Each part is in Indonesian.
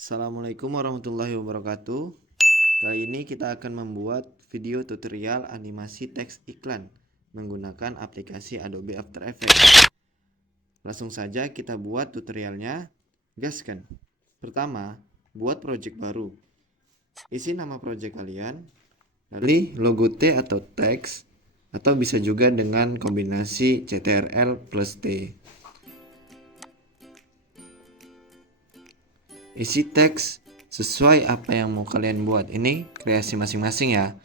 Assalamualaikum warahmatullahi wabarakatuh. Kali ini kita akan membuat video tutorial animasi teks iklan menggunakan aplikasi Adobe After Effects. Langsung saja kita buat tutorialnya. Gaskan. Pertama, buat project baru. Isi nama project kalian, pilih logo T atau teks, atau bisa juga dengan kombinasi CTRL plus T. Isi teks sesuai apa yang mau kalian buat. Ini kreasi masing-masing ya.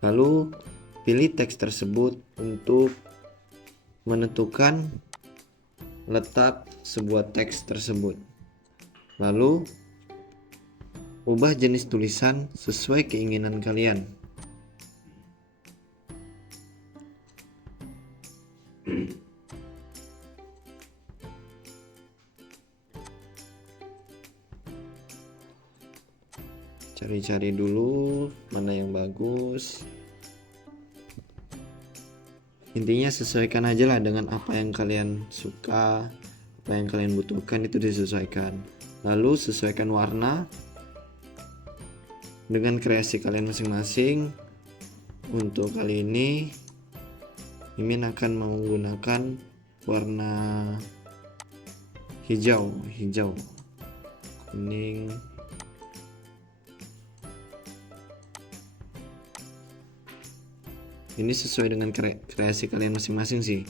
Lalu pilih teks tersebut untuk menentukan letak sebuah teks tersebut. Lalu ubah jenis tulisan sesuai keinginan kalian. Cari-cari dulu mana yang bagus. Intinya sesuaikan aja lah dengan apa yang kalian suka, apa yang kalian butuhkan itu disesuaikan. Lalu sesuaikan warna dengan kreasi kalian masing-masing. Untuk kali ini Mimin akan menggunakan warna hijau, kuning. Ini sesuai dengan kreasi kalian masing-masing sih.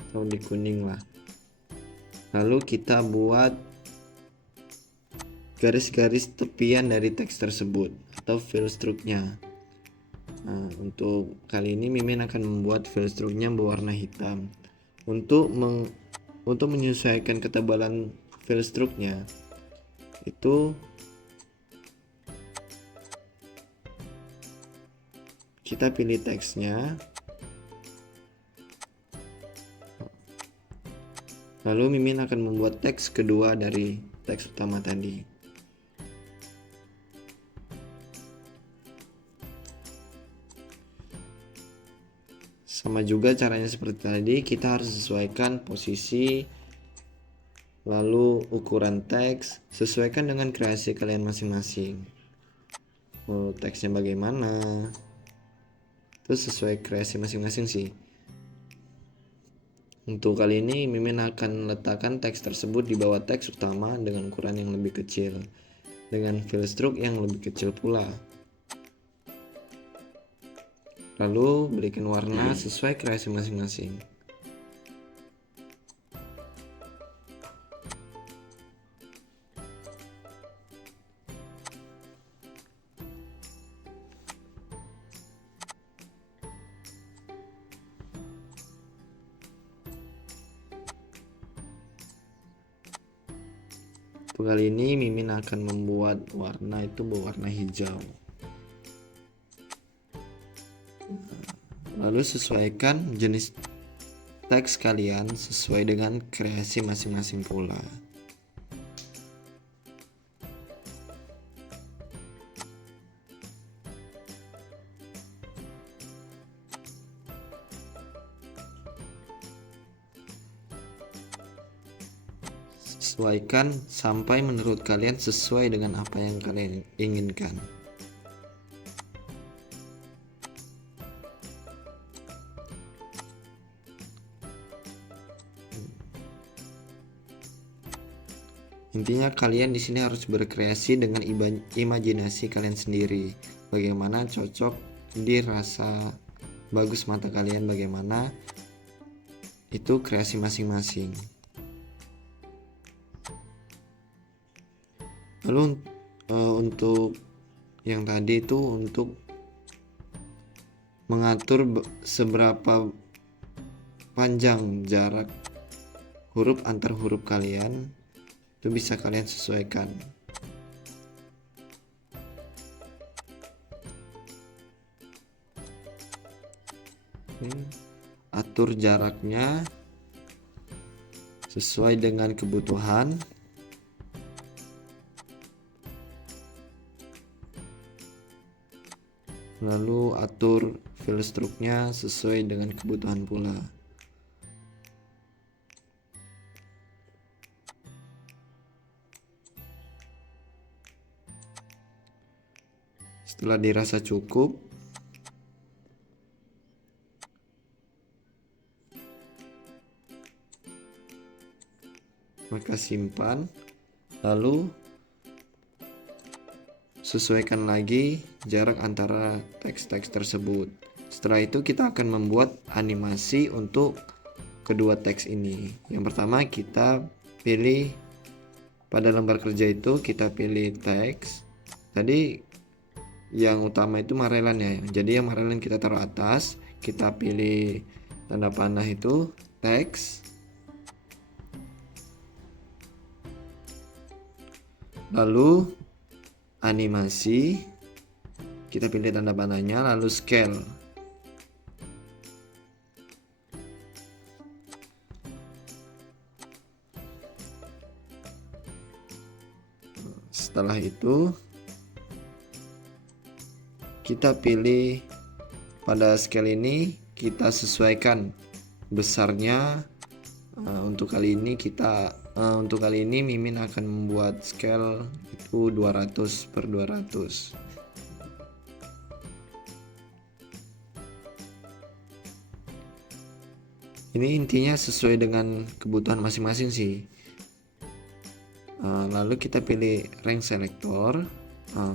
Atau di kuning lah. Lalu kita buat garis-garis tepian dari teks tersebut atau fill stroke-nya. Nah, untuk kali ini Mimin akan membuat fill stroke-nya berwarna hitam. Untuk menyesuaikan ketebalan fill stroke-nya itu kita pilih teksnya, lalu Mimin akan membuat teks kedua dari teks utama tadi. Sama juga caranya seperti tadi, kita harus sesuaikan posisi, lalu ukuran teks, sesuaikan dengan kreasi kalian masing-masing. Mau teksnya bagaimana? Itu sesuai kreasi masing-masing sih. Untuk kali ini Mimin akan letakkan teks tersebut di bawah teks utama dengan ukuran yang lebih kecil, dengan fill stroke yang lebih kecil pula. Lalu berikan warna sesuai kreasi masing-masing. Untuk kali ini Mimin akan membuat warna itu berwarna hijau. Lalu sesuaikan jenis teks kalian sesuai dengan kreasi masing-masing pula. Sesuaikan sampai menurut kalian sesuai dengan apa yang kalian inginkan. Intinya kalian di sini harus berkreasi dengan imajinasi kalian sendiri. Bagaimana cocok dirasa bagus mata kalian, bagaimana itu kreasi masing-masing. Lalu untuk yang tadi itu untuk mengatur seberapa panjang jarak huruf antar huruf kalian, itu bisa kalian sesuaikan. Atur jaraknya sesuai dengan kebutuhan. lalu atur file struknya sesuai dengan kebutuhan pula. Setelah dirasa cukup, maka simpan, lalu sesuaikan lagi jarak antara teks-teks tersebut. Setelah itu kita akan membuat animasi untuk kedua teks ini. Yang pertama kita pilih pada lembar kerja itu, kita pilih teks. Tadi yang utama itu marelan ya, jadi yang marelan kita taruh atas, kita pilih tanda panah itu teks, lalu animasi kita pilih tanda panahnya, lalu scale. Setelah itu kita pilih pada scale ini, kita sesuaikan besarnya. Untuk kali ini Mimin akan membuat scale itu 200/200. Ini intinya sesuai dengan kebutuhan masing-masing sih. Lalu kita pilih rank selector,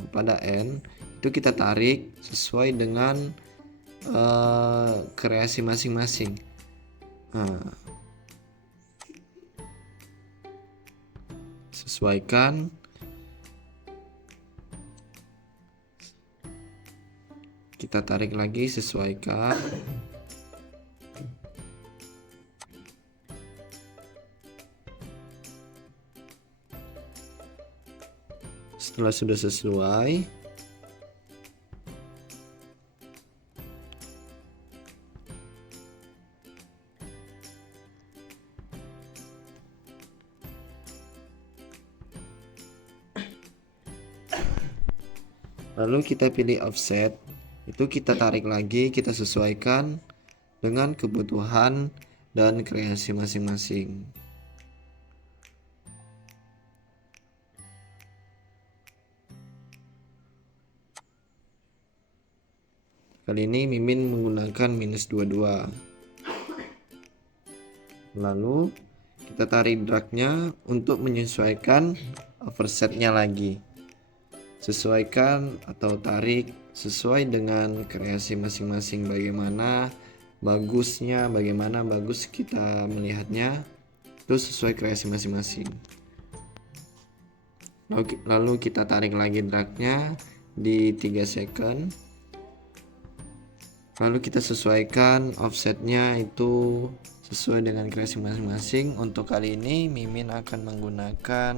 pada N itu kita tarik sesuai dengan kreasi masing-masing. Sesuaikan, kita tarik lagi, sesuaikan. Setelah sudah sesuai, lalu kita pilih offset, itu kita tarik lagi, kita sesuaikan dengan kebutuhan dan kreasi masing-masing. Kali ini Mimin menggunakan -22. Lalu kita tarik dragnya untuk menyesuaikan offsetnya lagi. Sesuaikan atau tarik sesuai dengan kreasi masing-masing, bagaimana bagus kita melihatnya, itu sesuai kreasi masing-masing. Lalu kita tarik lagi dragnya di 3 second. Lalu kita sesuaikan offsetnya itu sesuai dengan kreasi masing-masing. Untuk kali ini Mimin akan menggunakan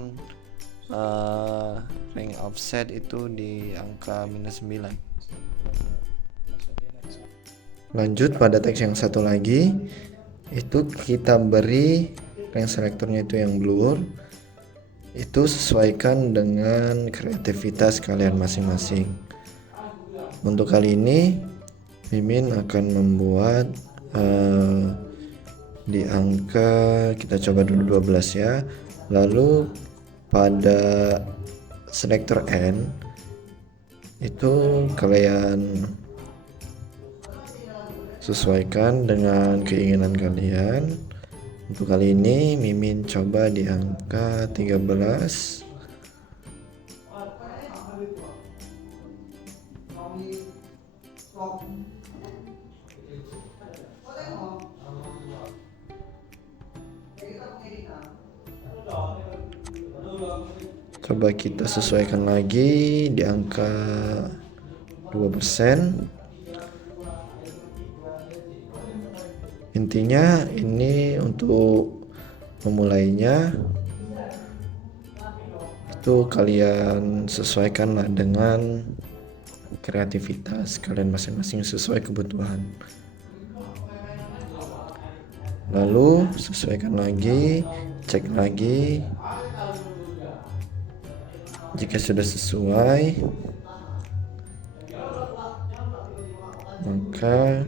rank offset itu di angka -9. Lanjut pada teks yang satu lagi, itu kita beri rank selektornya itu yang blur. Itu sesuaikan dengan kreativitas kalian masing-masing. Untuk kali ini Mimin akan membuat di angka, kita coba dulu 12 ya. Lalu pada selektor N itu kalian sesuaikan dengan keinginan kalian. Untuk kali ini Mimin coba di angka 13. Coba kita sesuaikan lagi di angka 2%. Intinya ini untuk memulainya itu kalian sesuaikanlah dengan kreativitas kalian masing-masing sesuai kebutuhan. Lalu sesuaikan lagi, cek lagi. Jika sudah sesuai, maka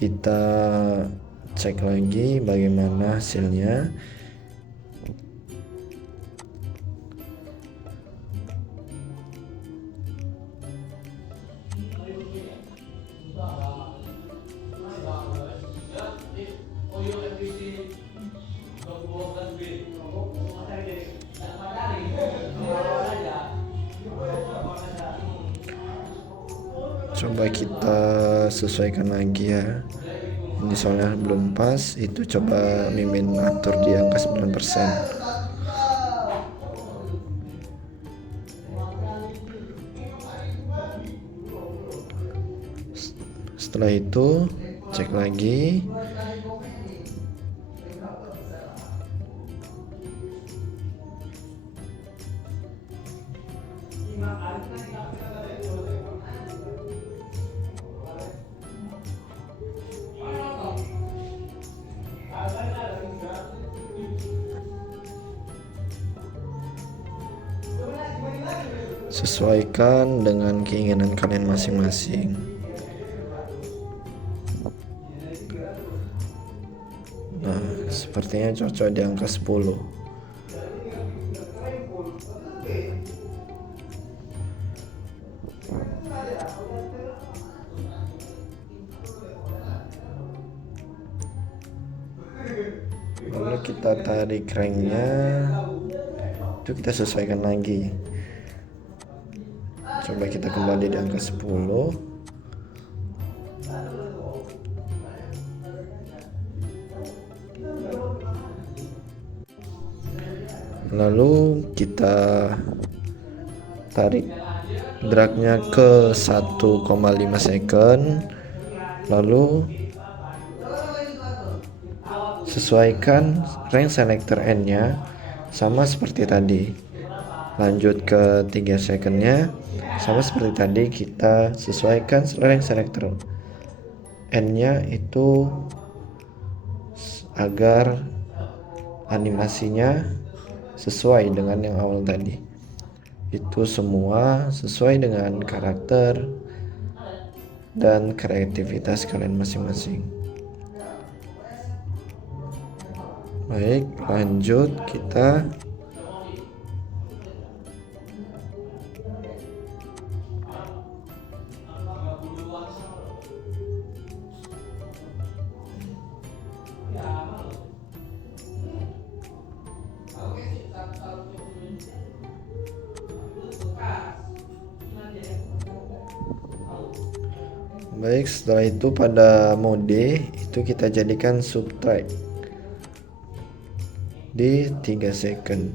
kita cek lagi bagaimana hasilnya. Coba kita sesuaikan lagi ya. Ini soalnya belum pas, itu coba Mimin atur di angka 9%. Setelah itu cek lagi. Sesuaikan dengan keinginan kalian masing-masing. Nah, sepertinya cocok di angka 10. Lalu kita tarik cranknya, itu kita sesuaikan lagi. Coba kita kembali di angka 10. Lalu kita tarik dragnya ke 1,5 second. Lalu sesuaikan range selector N nya sama seperti tadi. Lanjut ke 3 secondnya, sama seperti tadi, kita sesuaikan range selector N nya itu agar animasinya sesuai dengan yang awal tadi. Itu semua sesuai dengan karakter dan kreativitas kalian masing-masing. Baik, lanjut kita baik, setelah itu pada mode itu kita jadikan subtract di 3 second.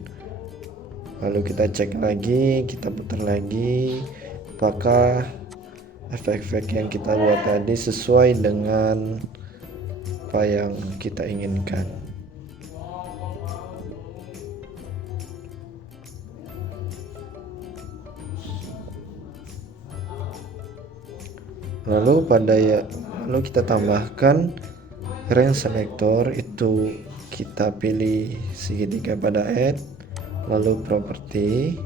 Lalu kita cek lagi, kita putar lagi apakah efek-efek yang kita buat tadi sesuai dengan apa yang kita inginkan. Lalu kita tambahkan range selector, itu kita pilih segitiga pada add, lalu property,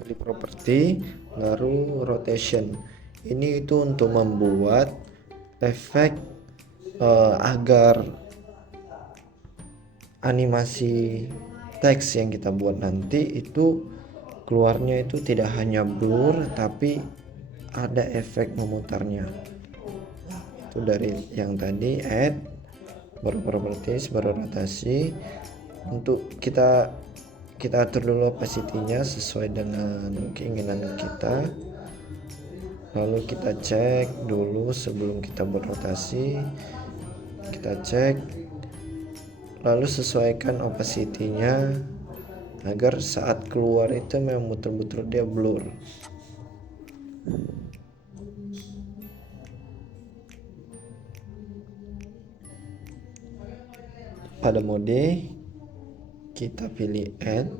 pilih property, lalu rotation. Ini itu untuk membuat efek agar animasi teks yang kita buat nanti itu keluarnya itu tidak hanya blur tapi ada efek memutarnya. Itu dari yang tadi add, baru properties, baru rotasi. Untuk kita atur dulu opacity-nya sesuai dengan keinginan kita. Lalu kita cek dulu sebelum kita berrotasi, kita cek, lalu sesuaikan opacity-nya agar saat keluar itu memang betul-betul dia blur. pada mode, kita pilih add.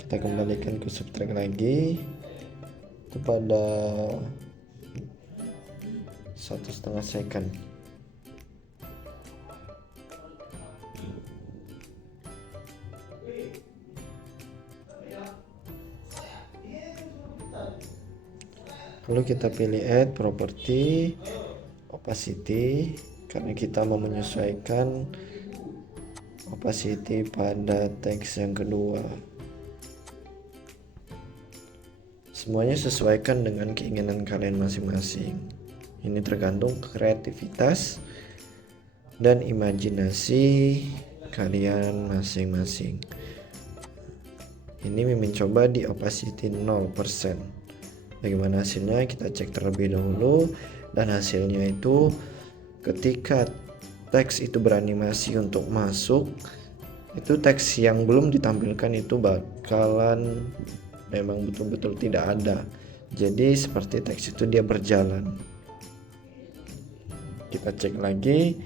Kita kembalikan ke subtract lagi kepada 1,5 second. Lalu kita pilih add property opacity karena kita mau menyesuaikan opacity pada teks yang kedua. Semuanya sesuaikan dengan keinginan kalian masing-masing. Ini tergantung kreativitas dan imajinasi kalian masing-masing. Ini Mimin coba di opacity 0%. Bagaimana hasilnya? Kita cek terlebih dahulu, dan hasilnya itu ketika teks itu beranimasi untuk masuk, itu teks yang belum ditampilkan itu bakalan memang betul-betul tidak ada. Jadi seperti teks itu dia berjalan. Kita cek lagi.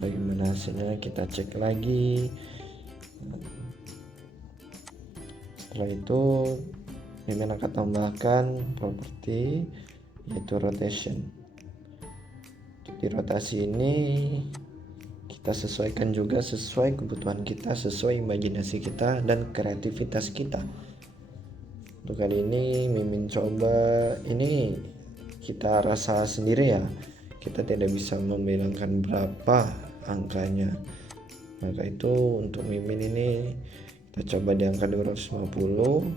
Bagaimana hasilnya? Kita cek lagi. Setelah itu Mimin akan tambahkan properti yaitu rotation. Untuk di rotasi ini kita sesuaikan juga sesuai kebutuhan kita, sesuai imajinasi kita dan kreativitas kita. Untuk kali ini Mimin coba ini kita rasa sendiri ya. Kita tidak bisa membilangkan berapa angkanya. Maka itu untuk Mimin ini kita coba di angka 250.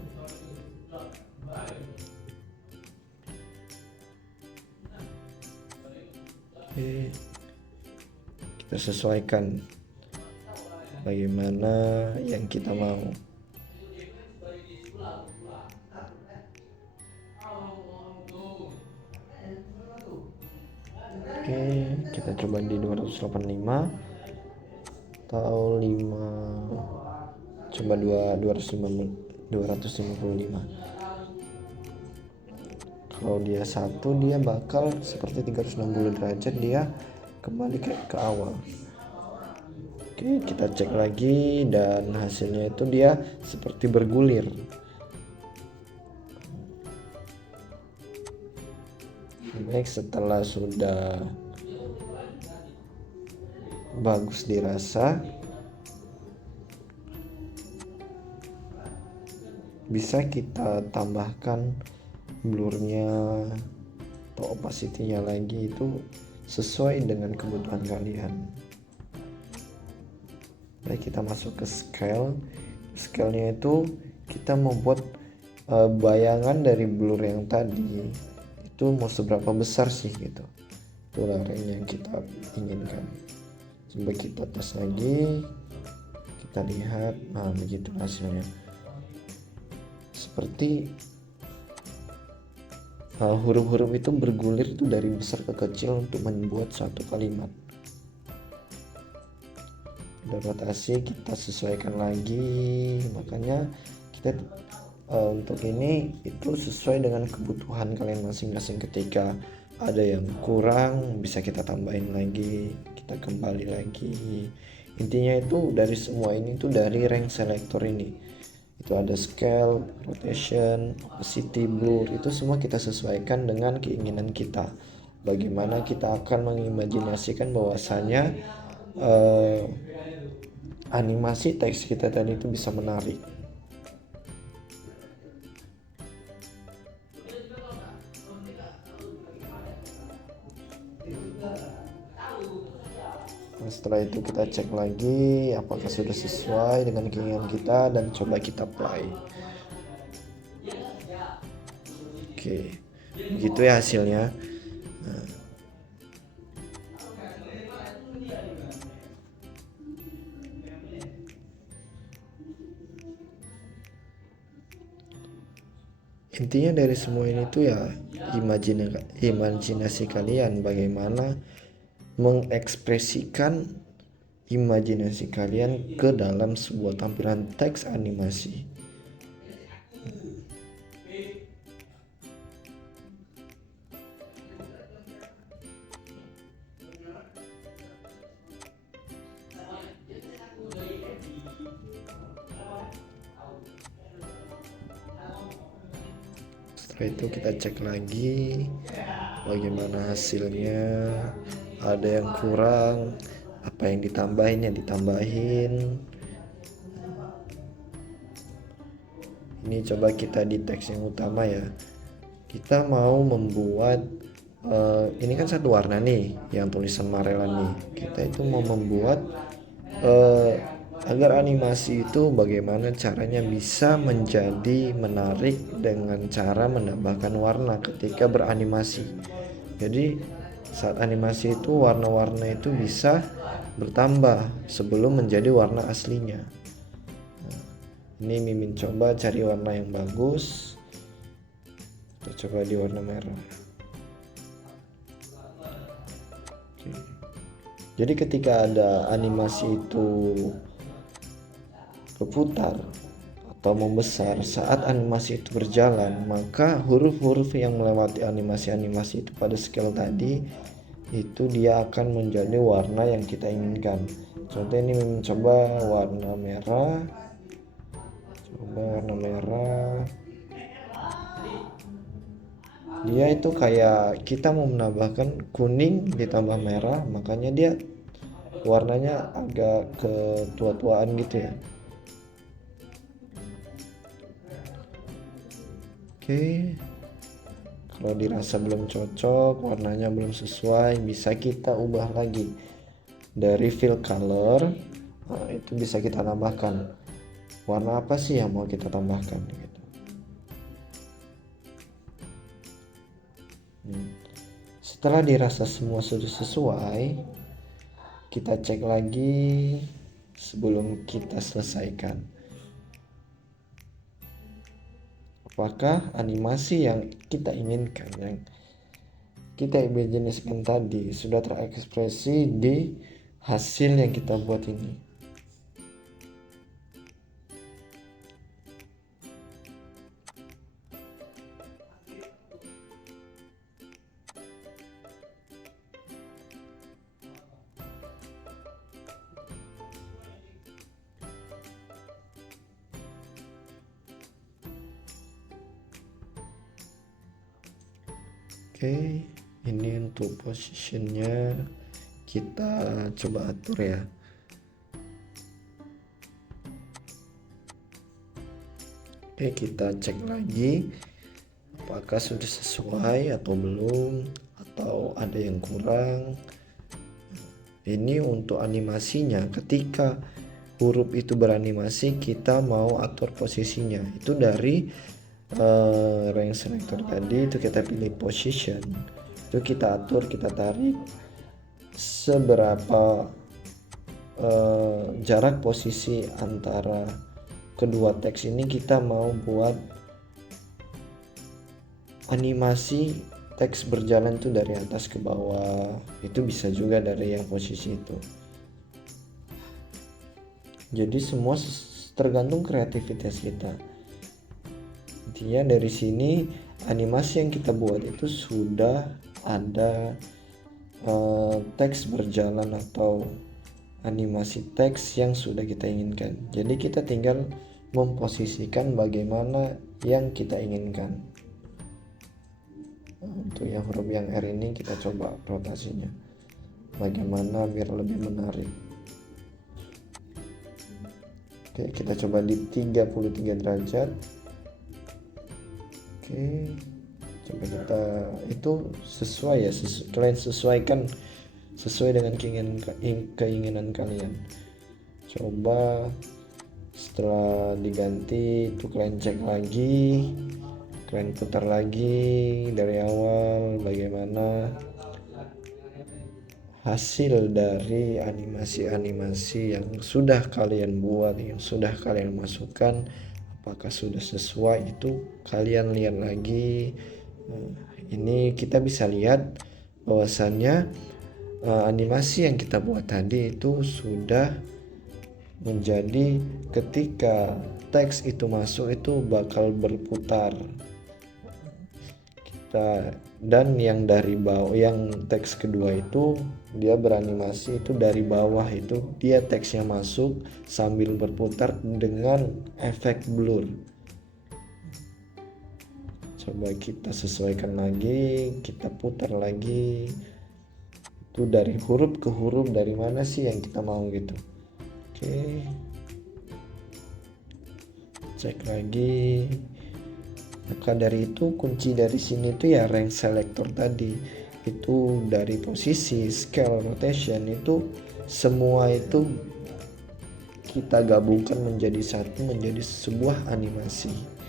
Oke. Kita sesuaikan bagaimana yang kita mau. Oke, kita coba di 285 atau 5, coba 255. Kalau dia 1, dia bakal seperti 360 derajat, dia kembali ke awal. Oke, kita cek lagi dan hasilnya itu dia seperti bergulir. Baik, setelah sudah bagus dirasa, bisa kita tambahkan blurnya atau opacity-nya lagi, itu sesuai dengan kebutuhan kalian. Baik, kita masuk ke scale. Scale-nya itu kita membuat bayangan dari blur yang tadi itu mau seberapa besar sih gitu. Itulah range yang kita inginkan. Coba kita tes lagi, kita lihat. Nah, begitu hasilnya. Seperti huruf-huruf itu bergulir itu dari besar ke kecil untuk membuat satu kalimat. Dan rotasi kita sesuaikan lagi, makanya kita untuk ini itu sesuai dengan kebutuhan kalian masing-masing. Ketika ada yang kurang bisa kita tambahin lagi, kita kembali lagi. Intinya itu dari semua ini itu dari range selector ini itu ada scale, rotation, opacity, blur, itu semua kita sesuaikan dengan keinginan kita. Bagaimana kita akan mengimajinasikan bahwasanya animasi teks kita tadi itu bisa menarik. Nah, setelah itu kita cek lagi apakah sudah sesuai dengan keinginan kita dan coba kita play. Oke, begitu ya hasilnya. Nah, intinya dari semua ini tuh ya imajinasi kalian, bagaimana mengekspresikan imajinasi kalian ke dalam sebuah tampilan teks animasi. Setelah itu kita cek lagi bagaimana hasilnya, ada yang kurang, apa yang ditambahin ya ditambahin. Ini coba kita di teks yang utama ya, kita mau membuat ini kan satu warna nih yang tulisan Marela nih, kita itu mau membuat agar animasi itu bagaimana caranya bisa menjadi menarik dengan cara menambahkan warna ketika beranimasi. Jadi saat animasi itu warna-warna itu bisa bertambah sebelum menjadi warna aslinya. Ini Mimin coba cari warna yang bagus. Kita coba di warna merah. Oke. Jadi ketika ada animasi itu berputar atau membesar saat animasi itu berjalan, maka huruf-huruf yang melewati animasi-animasi itu pada scale tadi itu dia akan menjadi warna yang kita inginkan. Contoh ini mencoba warna merah, dia itu kayak kita mau menambahkan kuning ditambah merah, makanya dia warnanya agak ketua-tuaan gitu ya. Oke, kalau dirasa belum cocok, warnanya belum sesuai, bisa kita ubah lagi dari fill color. Nah, itu bisa kita tambahkan warna apa sih yang mau kita tambahkan gitu. Setelah dirasa semua sudah sesuai, kita cek lagi sebelum kita selesaikan. Apakah animasi yang kita inginkan, yang kita imajinasikan tadi sudah terekspresi di hasil yang kita buat ini. Oke, ini untuk positionnya kita coba atur ya. Oke, kita cek lagi apakah sudah sesuai atau belum, atau ada yang kurang. Ini untuk animasinya, ketika huruf itu beranimasi kita mau atur posisinya itu dari range selector tadi, itu kita pilih position, itu kita atur, kita tarik seberapa jarak posisi antara kedua teks ini. Kita mau buat animasi teks berjalan tuh dari atas ke bawah, itu bisa juga dari yang posisi itu. Jadi semua tergantung kreativitas kita. Intinya dari sini animasi yang kita buat itu sudah ada teks berjalan atau animasi teks yang sudah kita inginkan. Jadi kita tinggal memposisikan bagaimana yang kita inginkan. Untuk yang huruf yang R ini kita coba rotasinya bagaimana biar lebih menarik. Oke, kita coba di 33 derajat. Oke, coba kita itu sesuai ya, kalian sesuaikan sesuai dengan keinginan kalian. Coba setelah diganti itu kalian cek lagi, kalian putar lagi dari awal bagaimana hasil dari animasi-animasi yang sudah kalian buat, yang sudah kalian masukkan, apakah sudah sesuai. Itu kalian lihat lagi. Ini kita bisa lihat bahwasannya animasi yang kita buat tadi itu sudah menjadi ketika teks itu masuk itu bakal berputar. Dan yang dari bawah, yang teks kedua itu dia beranimasi itu dari bawah, itu dia teksnya masuk sambil berputar dengan efek blur. Coba kita sesuaikan lagi, kita putar lagi. Itu dari huruf ke huruf, dari mana sih yang kita mau gitu. Oke, cek lagi. Maka dari itu kunci dari sini itu ya range selector tadi. Itu dari posisi, scale, rotation, itu semua itu kita gabungkan menjadi satu, menjadi sebuah animasi.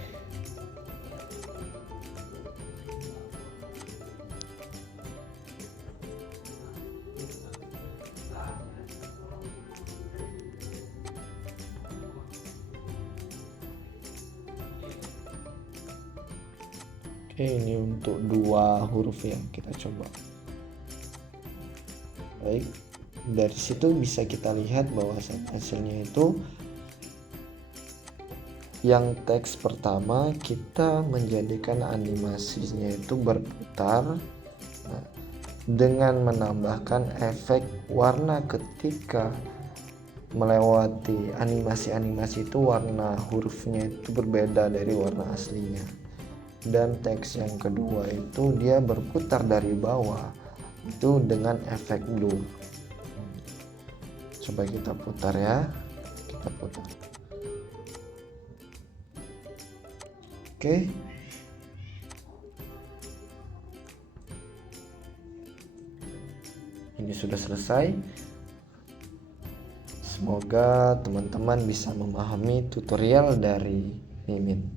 Oke, ini untuk 2 huruf ya, kita coba. Baik, dari situ bisa kita lihat bahwa hasilnya itu yang teks pertama kita menjadikan animasinya itu berputar, nah, dengan menambahkan efek warna ketika melewati animasi-animasi itu warna hurufnya itu berbeda dari warna aslinya. Dan teks yang kedua itu dia berputar dari bawah itu dengan efek blur. Coba kita putar ya, kita putar. Oke, ini sudah selesai. Semoga teman-teman bisa memahami tutorial dari Mimin.